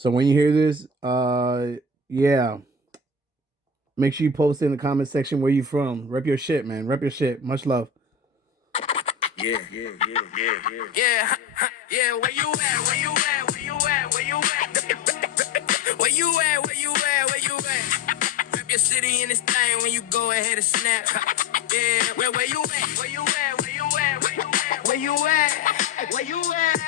So when you hear this, yeah, make sure you post in the comment section where you from. Rep your shit, man. Rep your shit. Much love. Yeah, yeah, where you at? Where you at? Where you at? Where you at? Where you at? Where you at? Where you at? Rip your city in this thing when you go ahead and snap. Yeah, where you at? Where you at? Where you at? Where you at? Where you at? Where you at?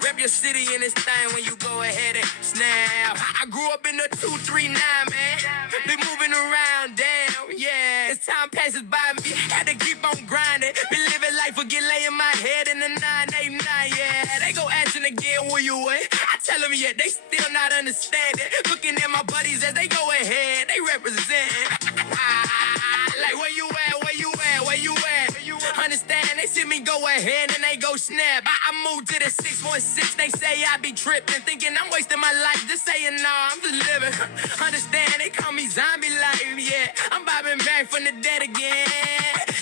Rep your city in this thing when you go ahead and snap. I grew up in the 239, man. Been moving around, damn, yeah. As time passes by, me had to keep on grinding. Been living life, forget laying my head in the 989, yeah. They go asking again where you at. I tell them, yeah, they still not understanding. Looking at my buddies as they go ahead, they represent. Like where you at, where you at, where you at? Understand, they see me go ahead and they go snap. I moved to the 616, they say I be tripping. Thinking I'm wasting my life, just saying nah, I'm just living. Understand, they call me zombie life, yeah. I'm bobbing back from the dead again.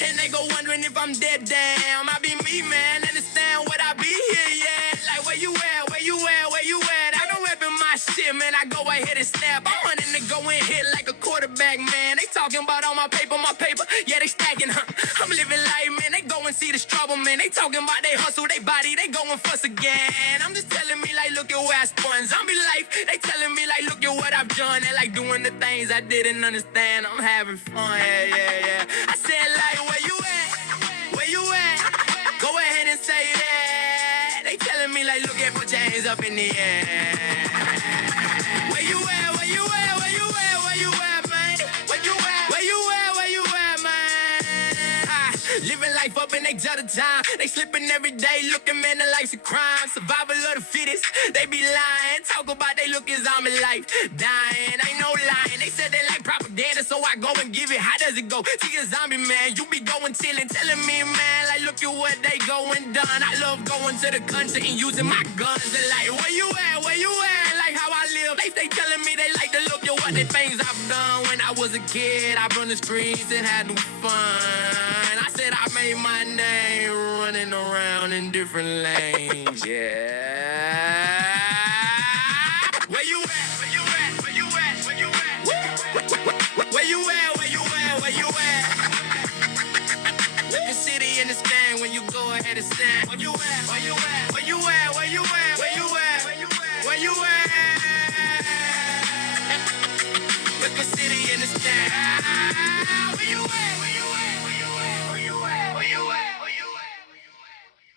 And they go wondering if I'm dead, damn. I be me, man, understand what I be here, yeah. Like where you at, where you at, where you at? I don't reppin' my shit, man, I go ahead and snap. I'm running to go and hit like a quarterback, man. They talking about all my paper, yeah, they stacking, huh? I'm living life, man, they go and see the struggle, man. They talking about they hustle, they body, they go and fuss again. I'm just telling me, like, look at where I spun. Zombie life, they telling me, like, look at what I've done. They like doing the things I didn't understand. I'm having fun, yeah. I said, like, where you at? Where you at? Go ahead and say that. They telling me, like, look at, put your hands up in the air. Where you at? Where you at? Where you at? Where you at, man? Where you at? Where you at? Where you at, man? Living life up in they judge the time. They slipping every day, looking, man, the life's a crime. Survival of the fittest, they be lying. Talk about they look as I'm in life. Dying, ain't no lying. They said they like propaganda, so I go and give it. How does it go? See a zombie, man, you be going chillin', telling me, man, like, look at what they going done. I love going to the country and using my guns. And like, where you at? Where you at? Like how I live. They telling me they like to look at what the things I've done when I was a kid. I run the streets and had no fun. I said I made my name running around in different lanes. Yeah. Where you at? Where you at? Where you at? Where you at? Where you at? Where you at? Where you at? Look the city in the stand when you go ahead and stand. Where you at? Where you at? Where you at? Where you at? Where you at? Where you at? Look the city in the stand. Where you at?